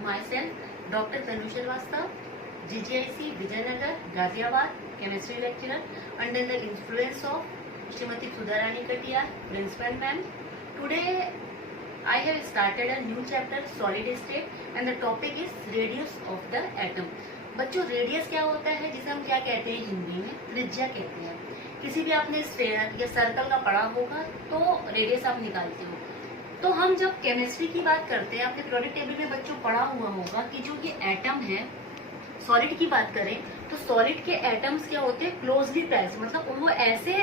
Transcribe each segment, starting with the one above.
myself, Dr. Tanu Srivastava, GGIC, Vijayanagar, Ghaziabad, chemistry lecturer, under the influence of Srimati Sudharani Katiyar, principal ma'am. Today I have started a new chapter, solid state, and the topic is radius of the atom. बच्चों, radius क्या होता है, जिसे हम क्या कहते हैं हिंदी में, त्रिज्या कहते हैं। किसी भी आपने स्फेयर या सर्कल का पढ़ा होगा तो रेडियस आप निकालते हो। तो हम जब केमिस्ट्री की बात करते हैं, आपने पीरियोडिक टेबल में बच्चों पढ़ा हुआ होगा कि जो ये एटम है, सॉलिड की बात करें तो सॉलिड के एटम्स क्या होते हैं, क्लोजली पैक्ड, मतलब वो ऐसे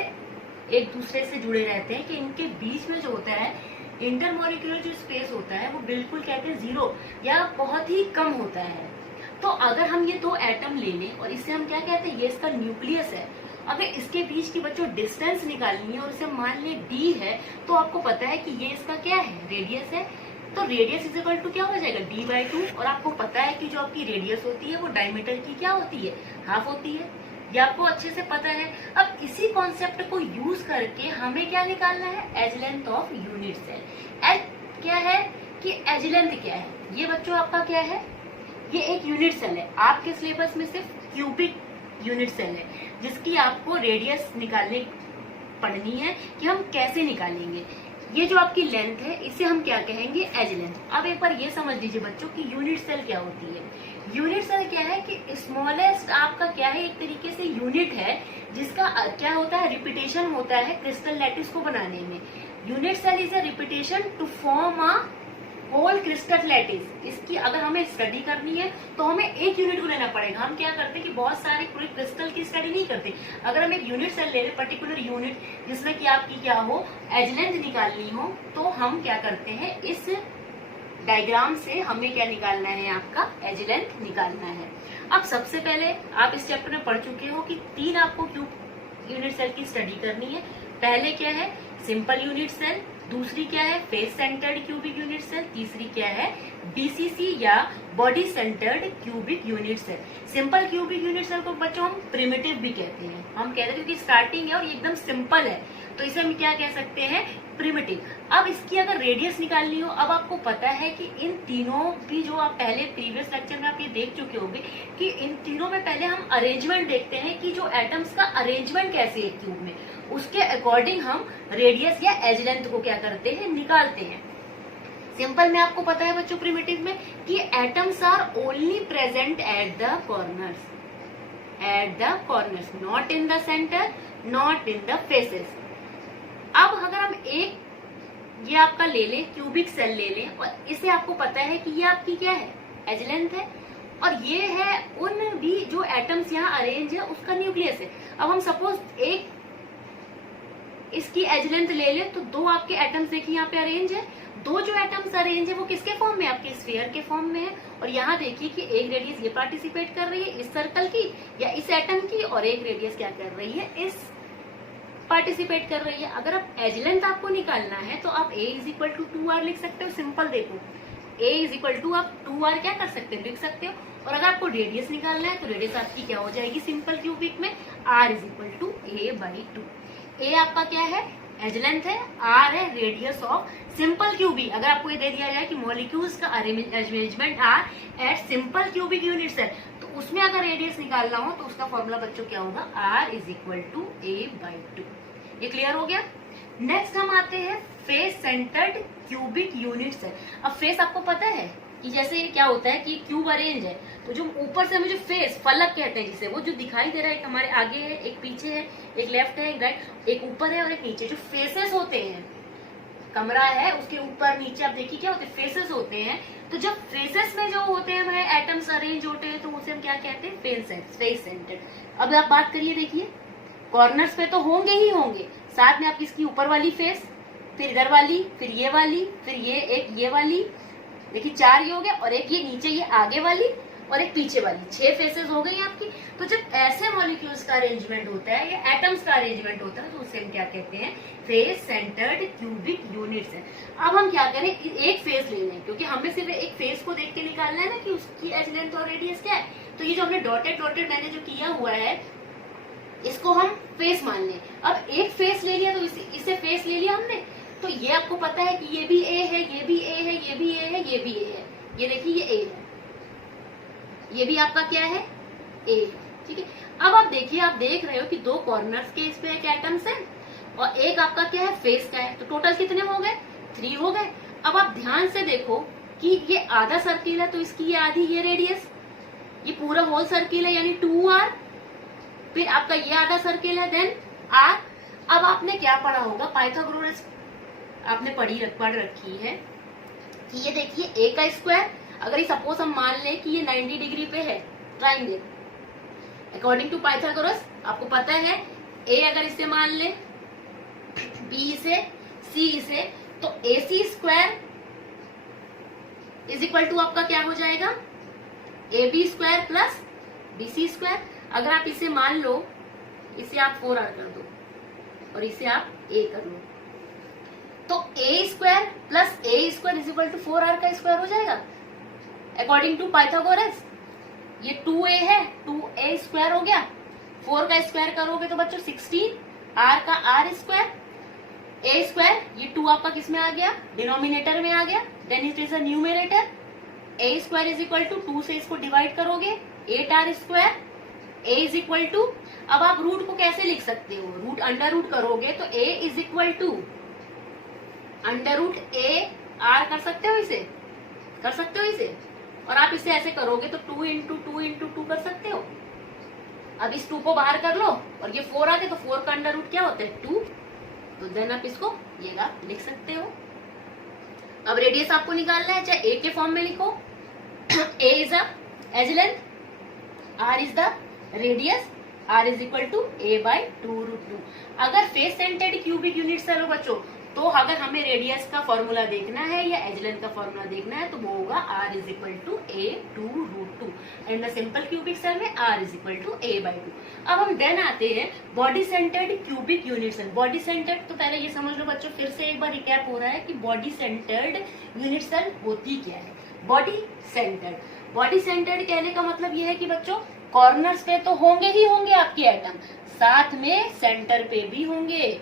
एक दूसरे से जुड़े रहते हैं कि इनके बीच में जो होता है इंटरमॉलिक्यूलर जो स्पेस होता है वो बिल्कुल कहते हैं जीरो या बहुत ही कम होता है। तो अगर हम ये दो एटम ले लें और इसे हम क्या कहते हैं, ये इसका न्यूक्लियस है, अगर इसके बीच की बच्चों डिस्टेंस निकालनी है और इसे मान ले d है, तो आपको पता है कि ये इसका क्या है, रेडियस है। तो रेडियस इज इक्वल टू क्या हो जाएगा, d/2। और आपको पता है कि जो आपकी रेडियस होती है वो डायमीटर की क्या होती है, हाफ होती है। ये आपको अच्छे से पता है। अब इसी कॉन्सेप्ट को यूज करके हमें क्या निकालना है, edge length of unit cell. Edge क्या है कि एज लेंथ क्या है, ये बच्चों आपका क्या है, ये एक यूनिट सेल है। आपके सिलेबस में सिर्फ क्यूबिक यूनिट सेल है, जिसकी आपको रेडियस निकालने पड़नी है कि हम कैसे निकालेंगे। ये जो आपकी लेंथ है इसे हम क्या कहेंगे, एज लेंथ। अब एक बार ये समझ लीजिए बच्चों कि यूनिट सेल क्या होती है। यूनिट सेल क्या है कि स्मॉलेस्ट आपका क्या है, एक तरीके से यूनिट है जिसका क्या होता है, रिपीटेशन होता है क्रिस्टल लैटिस को बनाने में। Unit cell is a repetition to form a whole crystal lattice. इसकी अगर हमें स्टडी करनी है तो हमें एक यूनिट को लेना पड़ेगा। हम क्या करते हैं कि बहुत सारे पूरे क्रिस्टल की स्टडी नहीं करते। अगर हम एक यूनिट सेल ले लें, पर्टिकुलर यूनिट जिसमें कि आपकी क्या हो, एज लेंथ निकालनी हो, तो हम क्या करते हैं, इस डायग्राम से हमें क्या निकालना है, आपका एज लेंथ निकालना है। अब सबसे पहले आप इस चैप्टर में पढ़ चुके हो कि तीन आपको क्यूब यूनिट सेल की स्टडी करनी है। पहले क्या है, सिंपल यूनिट सेल, दूसरी क्या है, face centred cubic unit cell, तीसरी क्या है, बीसीसी या body centred cubic unit cell. Simple cubic unit cell को बच्चों हम प्रिमिटिव भी कहते हैं। हम कहते हैं क्योंकि स्टार्टिंग है और ये एकदम सिंपल है, तो इसे हम क्या कह सकते हैं, प्रिमिटिव। अब इसकी अगर रेडियस निकालनी हो, अब आपको पता है कि इन तीनों भी, जो आप पहले प्रीवियस लेक्चर में आप ये देख चुके होंगे कि इन तीनों में पहले हम अरेंजमेंट देखते हैं कि जो एटम्स का अरेंजमेंट कैसे है क्यूब में, उसके अकॉर्डिंग हम रेडियस या एज लेंथ को क्या करते हैं, निकालते हैं। सिंपल में आपको पता है बच्चों, प्रिमिटिव में कि atoms are only present at the corners, not in the centre, not in the faces. अब अगर हम एक ये आपका ले लें, क्यूबिक सेल ले लें, और इसे आपको पता है कि ये आपकी क्या है, एज लेंथ है, और ये है उन भी जो एटम्स यहाँ अरेंज है उसका न्यूक्लियस है। अब हम सपोज एक इसकी एज लेंथ ले ले तो दो आपके एटम्स देखिए यहाँ पे अरेंज है। दो जो एटम्स अरेंज है वो किसके फॉर्म में, आपके स्फीयर के फॉर्म में है। और यहाँ देखिए कि एक रेडियस ये पार्टिसिपेट कर रही है इस सर्कल की या इस एटम की, और एक रेडियस क्या कर रही है, इस पार्टिसिपेट कर रही है। अगर आप एज लेंथ आपको निकालना है तो आप a is equal to 2r लिख सकते हो। सिंपल देखो, a इज इक्वल टू आप 2r क्या कर सकते हो, लिख सकते हो। और अगर आपको रेडियस निकालना है तो रेडियस आपकी क्या हो जाएगी, सिंपल क्यूबिक में r is equal to a/2। a आपका क्या है, एज लेंथ है, r है रेडियस ऑफ सिंपल क्यूबिक। अगर आपको ये दे दिया जाए कि मॉलिक्यूल्स का arrangement are at simple cubic unit cell, तो उसमें अगर रेडियस निकालना हो तो उसका फॉर्मूला बच्चों क्या होगा, r is equal to a/2। ये क्लियर हो गया। नेक्स्ट हम आते हैं face centred cubic unit cell. अब फेस आपको पता है कि जैसे क्या होता है कि क्यूब अरेंज है, तो जो ऊपर से हमें जो फेस, फलक कहते हैं जिसे, वो जो दिखाई दे रहा है, एक हमारे आगे है, एक पीछे है, एक लेफ्ट है, एक राइट, एक ऊपर है और एक नीचे, जो फेसेस होते हैं, कमरा है उसके ऊपर नीचे आप देखिए क्या होते हैं, फेसेस होते हैं। तो जब फेसेस में जो होते हैं हमारे एटम्स अरेंज होते हैं तो उसे हम क्या कहते हैं, फेस सेंटर्ड। अब आप बात करिए, देखिए कॉर्नर्स पे तो होंगे ही होंगे, साथ में आप इसकी ऊपर वाली फेस, फिर इधर वाली, फिर ये वाली, फिर ये वाली, देखिए 4 ये हो गया, और एक ये नीचे ये आगे वाली और एक पीछे वाली, 6 फेसेस हो गई आपकी। तो जब ऐसे मॉलिक्यूल्स का अरेंजमेंट होता है या एटम्स का अरेंजमेंट होता है तो उसे हम क्या कहते हैं, फेस सेंटर्ड क्यूबिक यूनिट्स है। अब हम क्या करें, एक फेस ले लें, क्योंकि हमें सिर्फ एक फेस को देख के निकालना है ना कि उसकी एज लेंथ और रेडियस क्या है। तो ये जो हमने डॉटेड मैंने जो किया हुआ है इसको हम फेस मान लें। अब एक फेस ले लिया तो इसे फेस ले लिया हमने, तो ये आपको पता है कि ये भी ए है, ये भी ए है, ये भी ए है, ये भी ए है, ये देखिए ये ए है। ये भी आपका क्या है, ए। ठीक है, अब आप देखिए, आप देख रहे हो कि दो कॉर्नर्स के इस पे एक एटम्स है और एक आपका क्या है, फेस का है। तो टोटल कितने हो गए, 3 हो गए। अब आप ध्यान से देखो कि ये आधा सर्किल है तो इसकी ये आधी ये रेडियस, ये पूरा होल सर्किल है यानी 2r, फिर आपका ये आधा सर्किल है देन r। अब आपने क्या पढ़ा होगा, पाइथागोरस आपने पढ़ रखी है कि ये देखिए a का स्क्वायर, अगर सपोज हम मान लें कि ये 90 डिग्री पे है ट्राइंगल, अकॉर्डिंग टू पाइथागोरस आपको पता है a अगर इसे मान ले, b इसे, c इसे, तो ac square is equal to आपका क्या हो जाएगा, ab square plus bc square. अगर आप इसे मान लो, इसे आप 4r कर दो और इसे आप a कर लो, तो a square plus a square is equal to 4r का स्क्वायर हो जाएगा अकॉर्डिंग टू पाइथागोरस। ये 2a है, 2a स्क्वायर हो गया, 4 का स्क्वायर करोगे तो बच्चों 16, r का r स्क्वायर, a स्क्वायर, ये 2 आपका किस में आ गया, डिनोमिनेटर में आ गया, then it is a numerator. a square is equal to 2 से इसको डिवाइड करोगे 8r square, a is equal to, अब आप रूट को कैसे लिख सकते हो, रूट अंडर रूट करोगे तो a is equal to under root a r कर सकते हो, इसे कर सकते हो इसे, और आप इसे ऐसे करोगे तो 2 इंटू 2 इंटू 2 कर सकते हो। अब इस 2 को बाहर कर लो और ये 4 आ गए तो 4 का अंडर रूट क्या होता है, 2, तो देन आप इसको ये लिख सकते हो। अब रेडियस आपको निकालना है, चाहे a के फॉर्म में लिखो, a is the edge length, r is the radius, r is equal to a by 2√2। अगर face centred cubic unit cell हो बच्चों, तो अगर हमें रेडियस का फॉर्मूला देखना है या एज लेंथ का फॉर्मूला देखना है तो वो होगा r is equal to a 2√2 and the simple cubic cell में r is equal to a by 2। अब हम देन आते हैं body centred cubic unit cell. Body centred, तो पहले ये समझ लो बच्चों, फिर से एक बार रिकैप हो रहा है कि बॉडी सेंटर्ड यूनिट सेल होती क्या है। बॉडी सेंटर्ड कहने का मतलब ये है कि बच्चों कॉर्नर्स पे तो होंगे ही होंगे आपके एटम, साथ में सेंटर पे भी होंगे।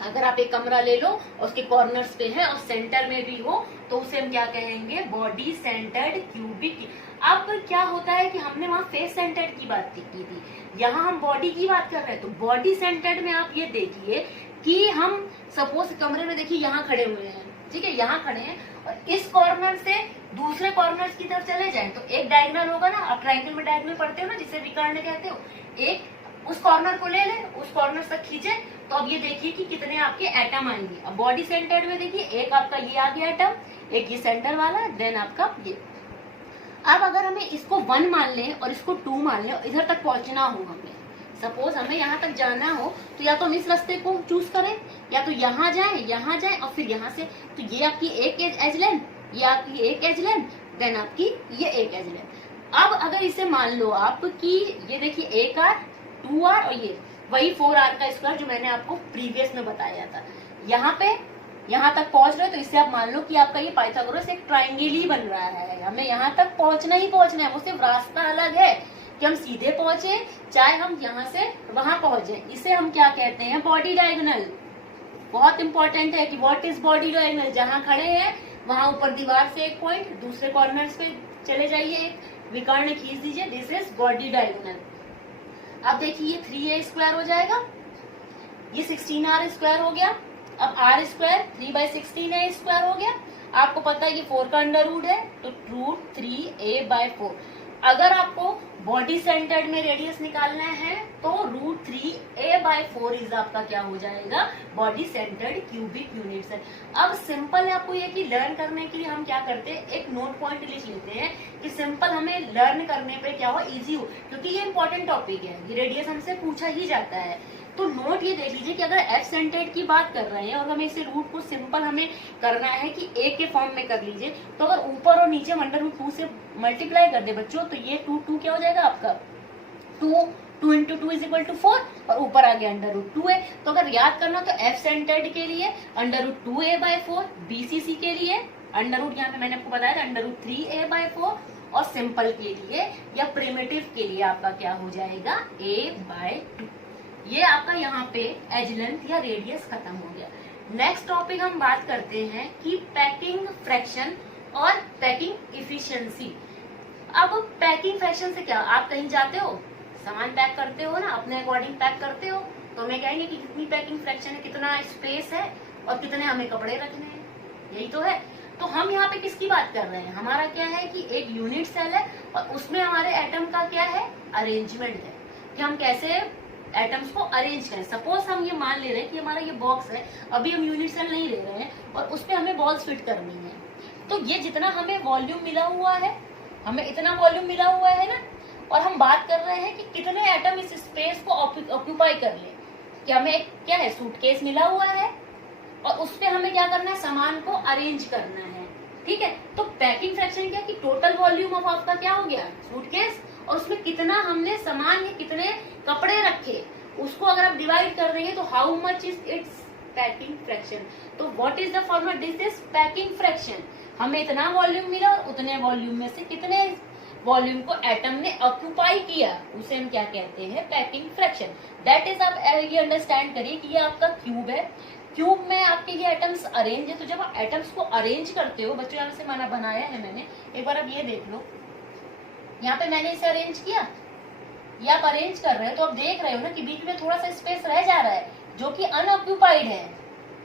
अगर आप एक कमरा ले लो और उसके कॉर्नर्स पे है और सेंटर में भी हो तो उसे हम क्या कहेंगे, बॉडी सेंटर्ड क्यूबिक। अब क्या होता है कि हमने वहां फेस सेंटर्ड की बात की थी, यहाँ हम बॉडी की बात कर रहे हैं। तो बॉडी सेंटर्ड में आप ये देखिए कि हम सपोज कमरे में देखिए यहाँ खड़े हुए हैं, ठीक है, यहाँ खड़े हैं और इस कॉर्नर से दूसरे कॉर्नर की तरफ चले जाएं तो एक डायगोनल होगा ना, आप ट्रायंगल में डायगोनल पढ़ते हो ना जिसे विकर्ण कहते हो, एक उस कॉर्नर को ले ले, उस कॉर्नर तक खींचे तो अब ये देखिए कि कितने आपके एटम आएंगे। अब बॉडी सेंटर्ड में देखिए एक आपका ये आ गया एटम, एक ये सेंटर वाला, देन आपका ये। अब अगर हमें इसको 1 मान ले और इसको 2 मान ले और इधर तक पहुंचना हो, हमें सपोज हमें यहाँ तक जाना हो तो या तो हम इस रास्ते को चूज करें या तो यहाँ जाए और फिर यहाँ से, तो ये आपकी एक एज लेंथ, ये आपकी एक एज लेंथ, देन आपकी ये एक एज लेंथ। अब अगर इसे मान लो आप कि ये देखिए 1r 2r और ये वही 4r का स्क्वायर जो मैंने आपको प्रीवियस में बताया था, यहाँ पे यहाँ तक पहुंच रहे हो तो इससे आप मान लो कि आपका ये पाइथागोरस एक ट्रायंगल ही बन रहा है। हमें यहाँ तक पहुंचना ही पहुंचना है, वो सिर्फ रास्ता अलग है कि हम सीधे पहुंचे चाहे हम यहाँ से वहां पहुंचे। इसे हम क्या कहते हैं, बॉडी डायगोनल। बहुत इंपॉर्टेंट है कि व्हाट इज बॉडी डायगोनल। जहाँ खड़े हैं वहां ऊपर दीवार से एक पॉइंट, दूसरे कॉर्नर्स पे चले जाइए, एक विकर्ण खींच दीजिए, दिस इज बॉडी डायगोनल। अब देखिए ये 3a स्क्वायर हो जाएगा, ये 16r स्क्वायर हो गया। अब r स्क्वायर 3/16a स्क्वायर हो गया। आपको पता है कि 4 का अंडर रूट है तो रूट 3a/4। अगर आपको बॉडी सेंटर्ड में रेडियस निकालना है तो रूट 3a/4 इज आपका क्या हो जाएगा, body centred cubic unit cell. अब सिंपल है, आपको ये कि लर्न करने के लिए हम क्या करते हैं, एक नोट पॉइंट लिख लेते हैं कि सिंपल हमें लर्न करने पे क्या हो, इजी हो, क्योंकि ये इंपॉर्टेंट टॉपिक है, ये रेडियस हमसे पूछा ही जाता है। तो नोट ये देख लीजिए कि अगर एफ सेंटर्ड की बात कर रहे हैं और हमें इसे रूट को सिंपल हमें करना है कि ए के फॉर्म में कर लीजिए, तो अगर ऊपर और नीचे हम अंडर रूट 2 से मल्टीप्लाई कर दे बच्चों तो ये 2 क्या हो जाएगा आपका, 2 इंटू 2 इज इक्वल टू 4 और ऊपर आ गया अंडर रूट 2 है। तो अगर याद करना तो एफ सेंटर्ड के लिए अंडर रूट 2a/4, बीसीसी के लिए अंडर रूट, यहाँ पे मैंने आपको बताया था अंडर रूट 3a/4 और सिंपल के लिए या प्रिमिटिव के लिए आपका क्या हो जाएगा, a/2। ये आपका यहाँ पे एज लेंथ या रेडियस खत्म हो गया। नेक्स्ट टॉपिक हम बात करते हैं कि पैकिंग फ्रैक्शन और पैकिंग इफिशिएंसी। अब पैकिंग फ्रैक्शन से क्या, आप कहीं जाते हो, सामान पैक करते हो ना, अपने अकॉर्डिंग पैक करते हो, तो हमें कहेंगे कि कितनी पैकिंग फ्रैक्शन है, कितना स्पेस है और कितने हमें कपड़े रखने हैं, यही तो है। तो हम यहाँ पे किसकी बात कर रहे हैं, हमारा क्या है कि एक यूनिट सेल है और उसमें हमारे एटम का क्या है, अरेंजमेंट है, कि हम कैसे एटम्स को अरेंज करें। सपोज हम ये मान ले रहे हैं कि हमारा ये बॉक्स है, अभी हम यूनिट सेल नहीं ले रहे हैं और उस पर हमें बॉल्स फिट करनी है, तो ये जितना हमें वॉल्यूम मिला हुआ है, हमें इतना वॉल्यूम मिला हुआ है ना, और हम बात कर रहे हैं कि कितने एटम इस स्पेस को ऑक्यूपाई कर ले, कि हमें एक क्या है, सूटकेस मिला हुआ है और उस पे हमें क्या करना है, सामान को अरेंज करना है, ठीक है। तो पैकिंग फ्रैक्शन क्या कि टोटल वॉल्यूम ऑफ आपका क्या हो गया, सूटकेस, और उसमें कितना हमने सामान या कितने कपड़े रखे, उसको अगर आप डिवाइड कर देंगे तो how much is its packing fraction. तो what is the formula, this is packing fraction. हमें इतना वॉल्यूम मिला और उतने वॉल्यूम में से कितने वॉल्यूम को एटम ने ऑक्यूपाई किया, उसे हम क्या कहते हैं, पैकिंग फ्रैक्शन। दैट इज, आप ये अंडरस्टैंड करिए कि ये आपका क्यूब है, क्यूब में आपके ये एटम्स अरेंज है। तो जब आप एटम्स को अरेंज करते हो, बच्चों यहाँ से मैंने बनाया है, मैंने एक बार आप ये देख लो, यहाँ पे मैंने इसे अरेंज किया, ये आप अरेंज कर रहे हो, तो आप देख रहे हो ना कि बीच में थोड़ा सा स्पेस रह जा रहा है जो कि अनऑक्यूपाइड है।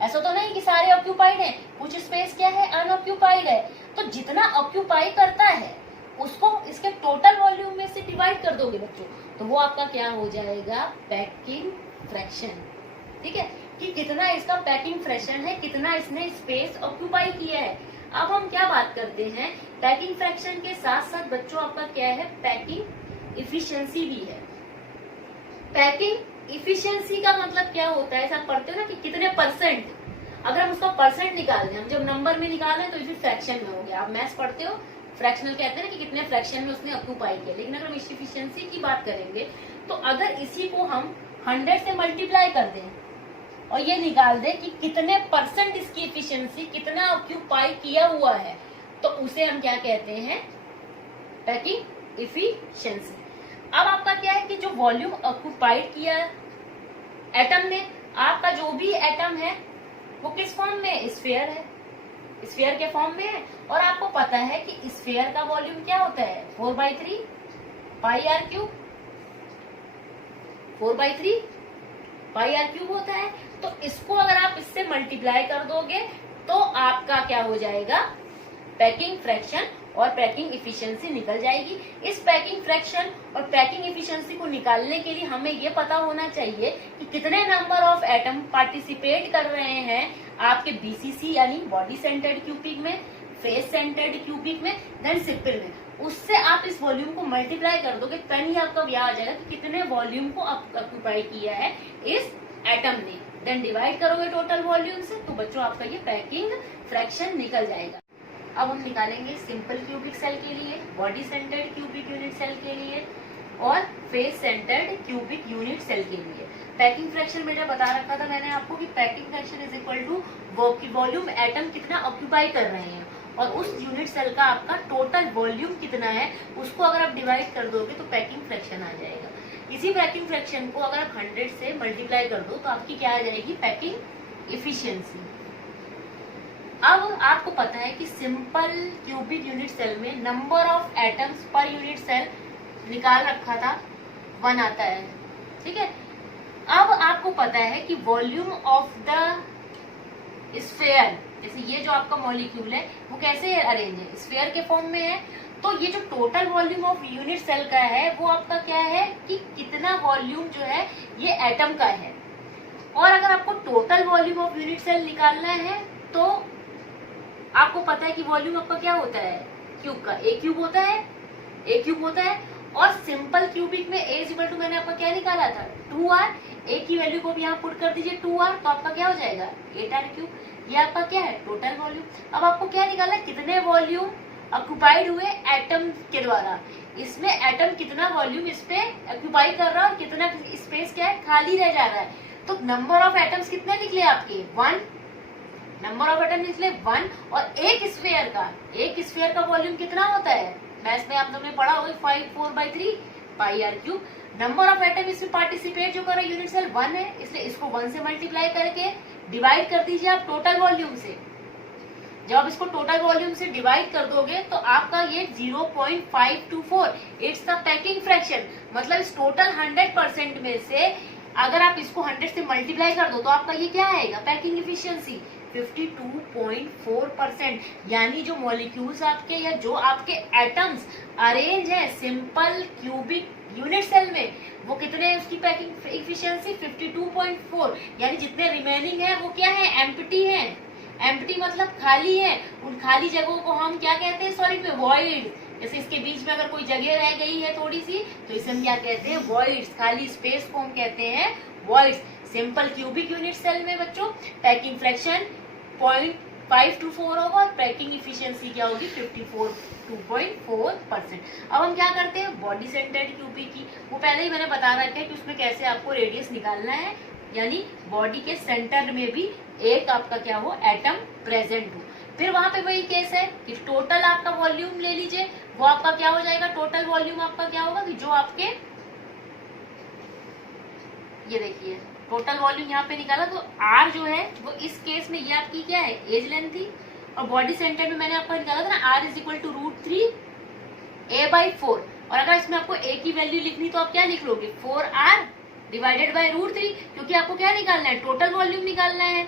ऐसा तो नहीं कि सारे ऑक्यूपाइड है, कुछ स्पेस क्या है, अनऑक्यूपाइड है। तो जितना ऑक्यूपाई करता है उसको इसके टोटल वॉल्यूम में से डिवाइड कर दोगे बच्चों, तो वो आपका क्या हो जाएगा, पैकिंग फ्रैक्शन, ठीक है, कि कितना इसका पैकिंग फ्रैक्शन है, कितना इसने स्पेस ऑक्यूपाई किया है। अब हम क्या बात करते हैं, पैकिंग फ्रैक्शन के साथ साथ बच्चों आपका क्या है, पैकिंग इफिशियंसी भी है। पैकिंग इफिशियंसी का मतलब क्या होता है, सब पढ़ते हो ना कि कितने परसेंट, अगर हम उसका परसेंट निकाल दें, हम जब नंबर में निकालें तो इसे फ्रैक्शन में हो गया। आप मैथ्स पढ़ते हो, फ्रैक्शनल कहते हैं ना कि कितने फ्रैक्शन में उसने ऑक्यूपाई किया। लेकिन अगर हम इसकी इफिशियंसी की बात करेंगे तो अगर इसी को हम 100 से मल्टीप्लाई कर दें और ये निकाल दे कि कितने परसेंट इसकी इफिशियंसी, कितना ऑक्यूपाई किया हुआ है, तो उसे हम क्या कहते हैं, पैकिंग इफिशियंसी। अब आपका क्या है कि जो वॉल्यूम ऑक्यूपाइड किया एटम ने, आपका जो भी एटम है वो किस फॉर्म में, स्फीयर है, स्फीयर के फॉर्म में है। और आपको पता है कि स्फीयर का वॉल्यूम क्या होता है, 4/3 pi r cube, 4/3 pi r cube होता है। तो इसको अगर आप इससे मल्टीप्लाई कर दोगे तो आपका क्या हो जाएगा, पैकिंग फ्रैक्शन और पैकिंग इफिशियंसी निकल जाएगी। इस पैकिंग फ्रैक्शन और पैकिंग इफिशियंसी को निकालने के लिए हमें ये पता होना चाहिए कि कितने नंबर ऑफ एटम पार्टिसिपेट कर रहे हैं आपके बीसीसी यानी बॉडी सेंटर्ड क्यूबिक में, फेस सेंटर्ड क्यूबिक में, देन सिंपल में। उससे आप इस वॉल्यूम को मल्टीप्लाई कर दोगे, तब ही आपका यह आ जाएगा कि कितने वॉल्यूम को ऑक्यूपाई किया है इस एटम ने। देन डिवाइड करोगे टोटल वॉल्यूम से, तो बच्चों आपका ये पैकिंग फ्रैक्शन निकल जाएगा। अब हम निकालेंगे सिंपल क्यूबिक सेल के लिए, body centred cubic unit cell के लिए और face centred cubic unit cell के लिए। पैकिंग फ्रैक्शन में बता रखा था मैंने आपको कि packing fraction is equal to volume atom कितना ऑक्यूपाई कर रहे हैं और उस यूनिट सेल का आपका टोटल वॉल्यूम कितना है, उसको अगर आप डिवाइड कर दोगे तो पैकिंग फ्रैक्शन आ जाएगा। इसी पैकिंग फ्रैक्शन को अगर आप 100 से मल्टीप्लाई कर दो तो आपकी क्या आ जाएगी, पैकिंग इफिशियंसी। अब आपको पता है कि सिंपल क्यूबिक यूनिट सेल में नंबर ऑफ एटम्स पर यूनिट सेल निकाल रखा था, 1 आता है, ठीक है। अब आपको पता है कि वॉल्यूम ऑफ द स्फीयर, जैसे ये जो आपका मॉलिक्यूल है वो कैसे अरेंज है, स्फीयर के फॉर्म में है। तो ये जो total volume of unit cell का है वो आपका क्या है कि कितना वॉल्यूम जो है ये एटम का है। और अगर आपको total volume of unit cell निकालना है तो आपको पता है कि वॉल्यूम आपका क्या होता है, क्यूब का, ए क्यूब होता है, ए क्यूब होता है। और सिंपल क्यूबिक में ए इक्वल टू मैंने आपका क्या निकाला था, 2r, ए की वैल्यू को भी यहाँ पुट कर दीजिए 2r, तो आपका क्या हो जाएगा 8r क्यूब। ये आपका क्या है, टोटल वॉल्यूम। अब आपको क्या निकाला, कितने वॉल्यूम ऑक्यूपाइड हुए एटम के द्वारा, इसमें एटम कितना वॉल्यूम इस पे ऑक्यूपाई कर रहा है और कितना स्पेस क्या है, खाली रह जा रहा है। तो नंबर ऑफ एटम्स कितने निकले आपके, 1, नंबर ऑफ एटम निकले 1। और एक स्फीयर का वॉल्यूम कितना होता है, मैथ्स में आप लोगों ने पढ़ा होगा 4/3 pi r cube. Number of atom इसमें पार्टिसिपेट जो कर रहा है यूनिट सेल 1 है, इसलिए इसको 1 से मल्टीप्लाई करके डिवाइड कर दीजिए आप टोटल वॉल्यूम से। जब आप इसको टोटल वॉल्यूम से डिवाइड कर दोगे तो आपका ये 0.524 इट्स द पैकिंग फ्रैक्शन। मतलब इस टोटल 100% में से अगर आप इसको 100 से मल्टीप्लाई कर दो तो आपका ये क्या आएगा, पैकिंग इफिशियंसी 52.4%। यानी जो मॉलिक्यूल्स आपके या जो आपके एटम्स अरेंज है सिंपल क्यूबिक यूनिट सेल में, वो कितने हैं उसकी पैकिंग इफिशियंसी 52.4। यानी जितने रिमेनिंग है वो क्या है, एम्प्टी है। एम्प्टी मतलब खाली है। उन खाली जगहों को हम क्या कहते हैं सॉलिड में, वॉइड। जैसे इसके बीच में अगर कोई जगह रह गई है थोड़ी सी तो इसे हम क्या कहते हैं, वॉइड्स। खाली स्पेस को हम कहते हैं voids. Simple cubic unit cell में बच्चों पैकिंग फ्रैक्शन 0.524 होगा और पैकिंग इफिशियंसी क्या होगी 52.4%। अब हम क्या करते हैं, बॉडी सेंटर्ड क्यूबिक की, वो पहले ही मैंने बता रखा है कि उसमें कैसे आपको रेडियस निकालना है। यानी बॉडी के सेंटर में भी एक आपका क्या हो, एटम प्रेजेंट हो। फिर वहां पे वही केस है कि टोटल आपका वॉल्यूम ले लीजिए, वो आपका क्या हो जाएगा, टोटल वॉल्यूम आपका क्या होगा कि जो आपके, ये देखिए टोटल वॉल्यूम यहाँ पे निकाला तो आर जो है वो इस केस में ये आपकी क्या है, एज लेंथ थी। और बॉडी सेंटर में मैंने आपको निकाला था ना are is equal to √3a/4। और अगर इसमें आपको a की वैल्यू लिखनी तो आप क्या लिख लोगे, 4r डिवाइडेड बाय √3, क्योंकि आपको क्या निकालना है, टोटल वॉल्यूम निकालना है।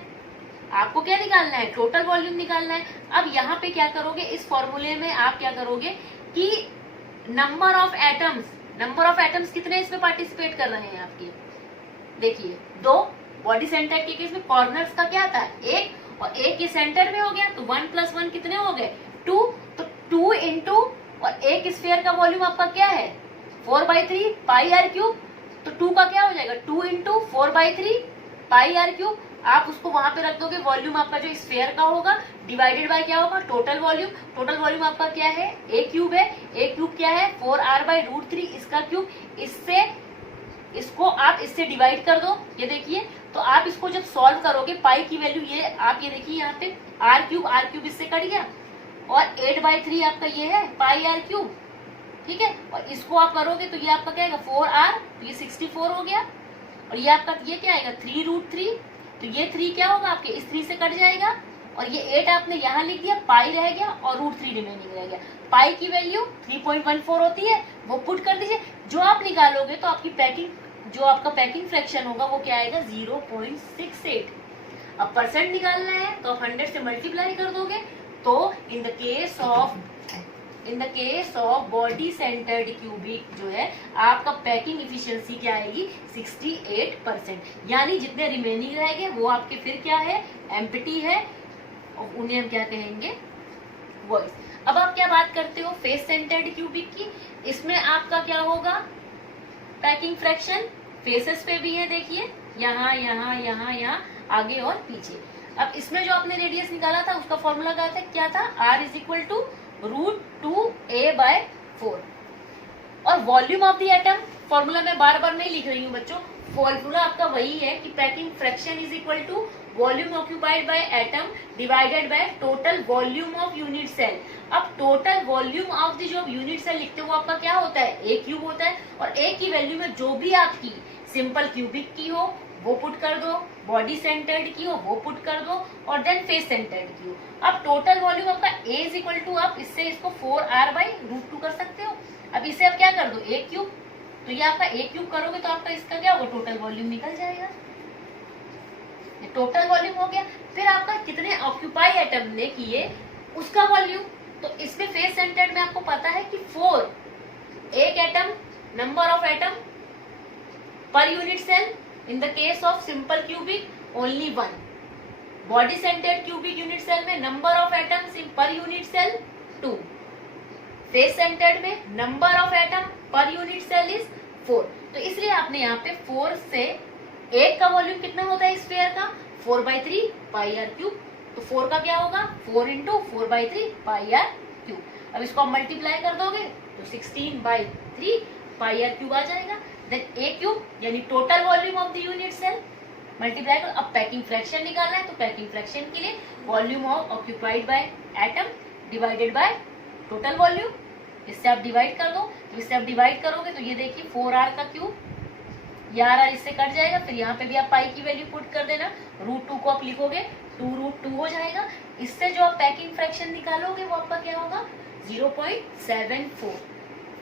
आपको क्या निकालना है, टोटल वॉल्यूम निकालना है। अब यहाँ पे क्या करोगे, इस फॉर्मूले में आप क्या करोगे कि नंबर ऑफ एटम्स कितने इसमें पार्टिसिपेट कर रहे हैं आपके, देखिए 2। बॉडी सेंटर के केस में कॉर्नर्स का क्या था, 1, और 1 के सेंटर में हो गया तो 1 + 1 कितने हो गए, 2। तो 2 इंटू, और एक स्फीयर का वॉल्यूम आपका क्या है 4/3 πr3। तो 2 का क्या हो जाएगा, 2 इंटू 4/3 πr3। आप उसको वहां पे रख दोगे, वॉल्यूम आपका जो स्फीयर का होगा डिवाइडेड बाय क्या होगा, टोटल वॉल्यूम। टोटल वॉल्यूम आपका क्या है, a³ है। a³ क्या है, 4r/√3 इसका क्यूब। इससे इसको आप इससे डिवाइड कर दो, ये देखिए। तो आप इसको जब सॉल्व करोगे पाई की वैल्यू ये आप ये देखिए यहाँ पे r³ इससे कट गया, और 8/3 आपका ये है πr3, ठीक है। और इसको आप करोगे तो ये आपका क्या आएगा 4r, तो ये 64 हो गया। और ये आपका ये क्या आएगा 3√3, तो ये 3 क्या होगा आपके इस 3 से कट जाएगा, और ये 8 आपने यहाँ लिख दिया, पाई रह गया और √3 रिमेनिंग रह गया। पाई की वैल्यू 3.14 होती है, वो पुट कर दीजिए। जो आप निकालोगे तो आपकी पैकिंग, जो आपका पैकिंग फ्रैक्शन होगा वो क्या आएगा 0.68। अब परसेंट निकालना है तो आप 100 से मल्टीप्लाई कर दोगे। तो इन the case of body centred cubic जो है आपका पैकिंग इफिशियंसी क्या आएगी 68%। यानी जितने रिमेनिंग रहेंगे वो आपके फिर क्या है, एम्प्टी है, और उन्हें हम क्या कहेंगे, वॉइस। अब आप क्या बात करते हो फेस सेंटर्ड क्यूबिक की, इसमें आपका क्या होगा पैकिंग फ्रैक्शन, फेसेस पे भी है, देखिए यहाँ यहाँ यहाँ यहाँ आगे और पीछे। अब इसमें जो आपने रेडियस निकाला था उसका फॉर्मूला क्या था, r is equal to √2a/4। और volume of the atom, formula मैं बार बार नहीं लिख रही हूँ बच्चों, फॉर्मूला आपका वही है कि packing fraction is equal to volume occupied by atom divided by total volume of unit cell. अब टोटल वॉल्यूम ऑफ द जो यूनिट सेल लिखते हो वो आपका क्या होता है, a³ होता है। और a की वैल्यू में जो भी आपकी सिंपल क्यूबिक की हो वो पुट कर दो, बॉडी सेंटर्ड की हो वो पुट कर दो, और देन फेस सेंटर्ड की हो। अब टोटल वॉल्यूम आपका a इज इक्वल टू, आप इससे इसको 4r/√2 कर सकते हो। अब इसे आप क्या कर दो a³, तो ये आपका a³ करोगे तो आपका इसका क्या होगा, टोटल वॉल्यूम निकल जाएगा। टोटल वॉल्यूम हो गया। फिर आपका कितने ऑक्यूपाई एटम ने किए उसका वॉल्यूम। तो इसमें फेस सेंटर्ड में आपको पता है कि 4 एक एटम, नंबर ऑफ एटम पर unit cell. In the case of simple cubic only 1। Body centred cubic unit cell में number of atoms in per unit cell 2। Face centred में नंबर ऑफ एटम पर यूनिट सेल इज 4। तो इसलिए आपने यहाँ पे 4 से एक का वॉल्यूम कितना होता है स्फीयर का 4/3 πr3। तो 4 का क्या होगा 4 इंटू 4/3 πr3। अब इसको आप मल्टीप्लाई कर दोगे तो 16/3 πr3 आ जाएगा। देन a³ यानी total volume of the unit cell multiply कर। अब पैकिंग फ्रैक्शन निकालना है तो पैकिंग फ्रैक्शन के लिए volume of occupied by atom divided by total volume, इससे आप डिवाइड कर दो। तो इससे आप डिवाइड करोगे तो ये देखिए 4r का क्यूब ये आर इससे कट जाएगा, फिर यहाँ पे भी आप पाई की वैल्यू पुट कर देना, √2 को आप लिखोगे 2√2 हो जाएगा। इससे जो आप पैकिंग फ्रैक्शन निकालोगे वो आपका क्या होगा 0.74।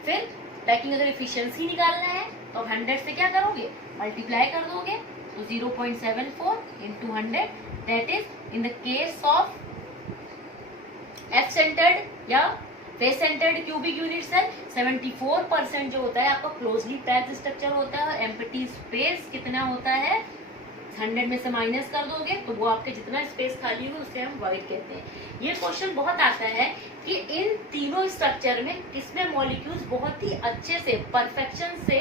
फिर पैकिंग अगर इफिशियंसी निकालना है तो आप 100 से क्या करोगे मल्टीप्लाई कर दोगे, तो 0.74 into 100, that is in the case of F centred या face centred cubic unit cell 74% जो होता है आपका क्लोजली पैक्ड स्ट्रक्चर होता है, और एम्प्टी स्पेस कितना होता है 100 में से माइनस कर दोगे तो वो आपके जितना स्पेस खाली होगा उसे हम वॉइड कहते हैं। ये क्वेश्चन बहुत आता है कि इन तीनों स्ट्रक्चर में किसमें मॉलिक्यूल्स बहुत ही अच्छे से परफेक्शन से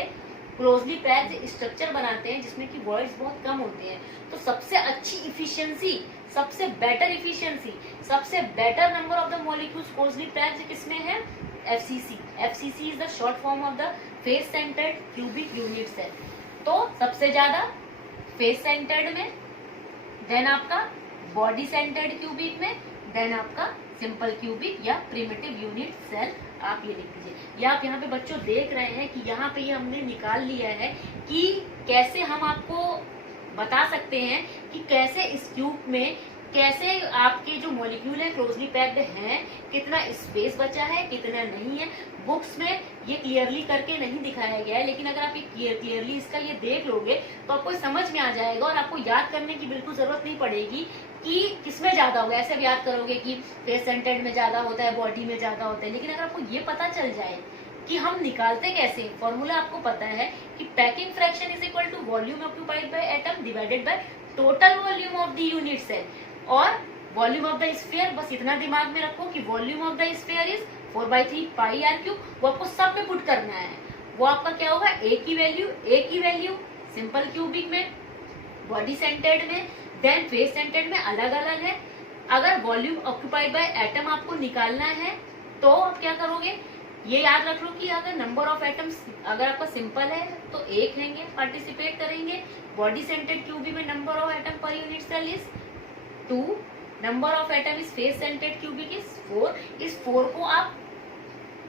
क्लोजली पैक्ड स्ट्रक्चर बनाते हैं जिसमें कि वॉइड्स बहुत कम होते हैं। तो सबसे अच्छी इफिशियंसी, सबसे बेटर इफिशियंसी, सबसे better number of the molecules closely packed किसमें है FCC. FCC is the short form of the face centred cubic unit cell. तो सबसे ज्यादा फेस सेंटर्ड में, देन आपका बॉडी सेंटर्ड क्यूबिक में, देन आपका सिंपल क्यूबिक या प्रिमिटिव यूनिट सेल। आप ये लिख दीजिए। या आप यहाँ पे बच्चों देख रहे हैं कि यहाँ पे ये हमने निकाल लिया है कि कैसे हम आपको बता सकते हैं कि कैसे इस क्यूब में कैसे आपके जो मॉलिक्यूल है क्लोजली पैक्ड हैं, कितना स्पेस बचा है कितना नहीं है। बुक्स में ये क्लियरली करके नहीं दिखाया गया है, लेकिन अगर आप ये क्लियरली इसका ये देख लोगे तो आपको समझ में आ जाएगा और आपको याद करने की बिल्कुल जरूरत नहीं पड़ेगी कि किसमें ज्यादा होगा। ऐसे भी याद करोगे कि फेस सेंटर्ड में ज्यादा होता है, बॉडी में ज्यादा होता है, लेकिन अगर आपको ये पता चल जाए कि हम निकालते कैसे, फॉर्मूला आपको पता है कि packing fraction is equal to volume occupied by atom divided by total volume of the unit cell, और वॉल्यूम ऑफ द स्फीयर बस इतना दिमाग में रखो कि volume of the sphere is 4/3 pi r cube. वो आपको सब में पुट करना है। वो आपका क्या होगा ए की वैल्यू सिंपल क्यूबिक में, बॉडी सेंटर्ड में, देन फेस सेंटर्ड में अलग अलग है। अगर वॉल्यूम ऑक्यूपाइड बाय एटम आपको निकालना है तो आप क्या करोगे, ये याद रख लो कि अगर नंबर ऑफ एटम्स अगर आपका सिंपल है तो 1 रहेंगे, पार्टिसिपेट करेंगे। बॉडी सेंटर्ड क्यूबिक में नंबर ऑफ एटम पर unit cell is 2, number of atom is face centred cubic is 4। इस 4 को आप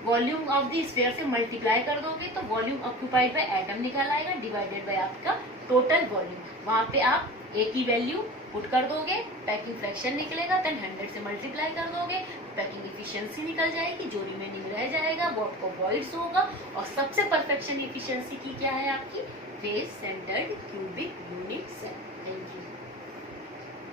वॉल्यूम ऑफ द स्फीयर से मल्टीप्लाई कर दोगे तो वॉल्यूम ऑक्यूपाइड बाय एटम निकल आएगा डिवाइडेड बाय आपका टोटल वॉल्यूम। वहां पे आप ए की वैल्यू पुट कर दोगे, पैकिंग फ्रैक्शन निकलेगा, देन 100 से मल्टीप्लाई कर दोगे, पैकिंग इफिशियंसी निकल जाएगी, जो रिमेनिंग रह जाएगा वो आपको वॉइड्स होगा। और सबसे परफेक्शन इफिशियंसी की क्या है आपकी face centred cubic unit cell. Thank you.